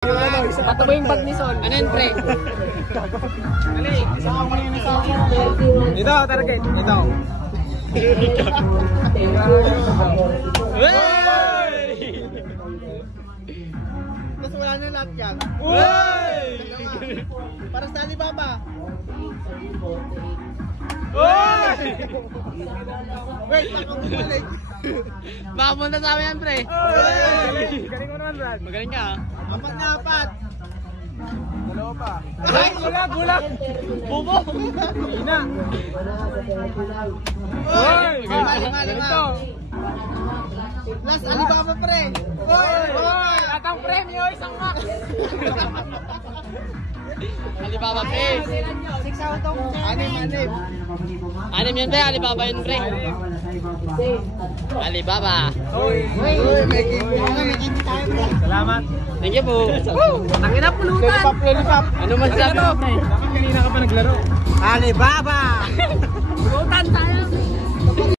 Pato mo yung bag ni Sol. Ano yun, pre? Dali, isama mo yun sa akin. Ito, target. Ito. Tapos wala na lahat yan. Para sa Alibaba. Wait, balik. Baka punta sa amin yan, pre. Galing mo naman, Brad. Magaling ka, ha? Apat na apat. Dalawa pa. Ay, gulag! Bubo! Ina. Lima. Last Alibaba, pre. Atang premyo, isang max! Alibaba, pre. 6 out of 10. Anim. Anim yun, pre. Alibaba yun, pre. Alibaba. May game tayo, pre. Salamat. Thank you po. Tangina pulutan. Lollipop. Ano masasabi mo, pre? Kanina ka pa naglaro. Alibaba!